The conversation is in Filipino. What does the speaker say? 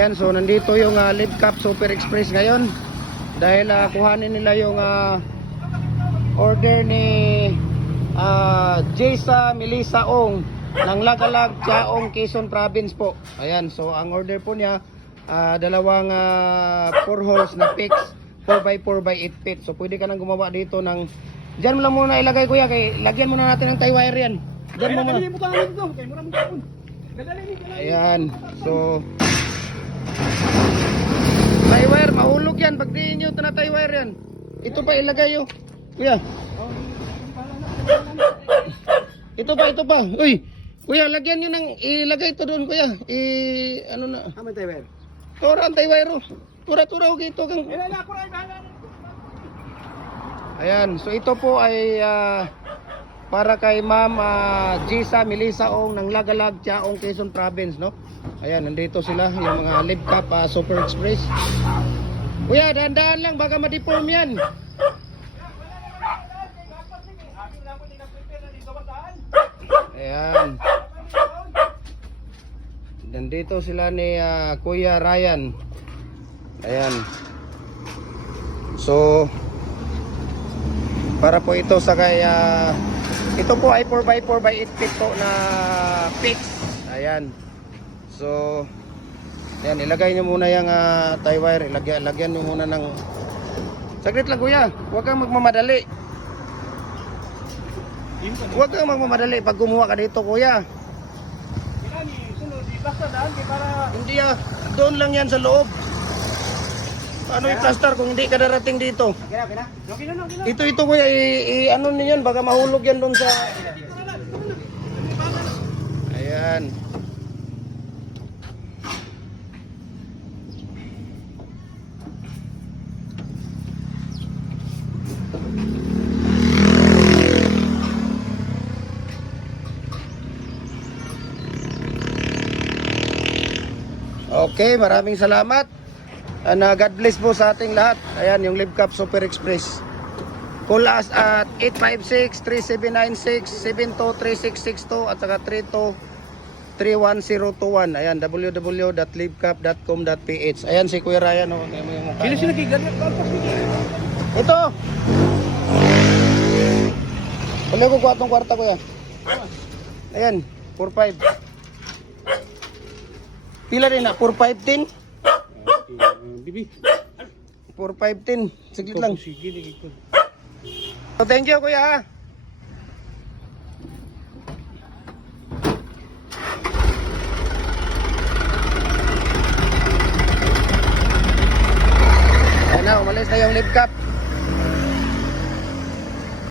Ayan, so nandito yung Live Cup Super Express ngayon dahil kuhanin nila yung order ni Jessa Melissa Ong ng Lagalag, Chaong, Quezon Province po. Ayan, so ang order po niya dalawang 4 holes na fix 4x4x8 feet. So pwede ka nang gumawa dito ng dyan mo lang muna ilagay kuya, kay lagyan muna natin ng tie wire yan. Dyan mo muna. Ayan, so tie wire, mahulog yan pag di nyo na tie wire yan. Ito pa ilagay yun kuya. Ito pa. Uy, kuya, lagyan nyo ng ilagay ito doon kuya. Ano na? May tie wire. Tura ang tie wire. Tura dito kang. Ayan, so ito po ay para kay Ma'am Jessa Melissa Ong ng Lagalag, Chaong, Quezon Province, no? Ayan, nandito sila yung mga Live Cup Super Express. Kuya, dahan-dahan lang baka ma-deform yan. Ayan. Nandito sila ni Kuya Ryan. Ayan. So para po ito sa kaya ito po ay 4x4x8 feet po na fix. Ayan. So ayan, ilagay nyo muna yung tie wire. Lagyan nyo muna ng saglit lang kuya. Huwag kang magmamadali. Huwag kang magmamadali pag kumuha ka dito kuya. Hindi doon lang yan sa loob. Paano i-plaster kung hindi ka darating dito? Ito kuya, ano niyan, baka mahulog yan doon sa. Ayan. Okay, maraming salamat. God bless po sa ating lahat. Ayan yung Live Cup Super Express. Call us at 856-3796-723662 at saka 32-31021. Ayan, www.livecup.com.ph. Ayan si Kuya Ryan. Oh, ito. Wala ko kwatong kwarta kuya. Ayan, 4-5. Pila rin na? 4-5-10? Bibi. 4-5-10. Sige lang. So thank you kuya. Ayan na, umalis na yung Live Cup.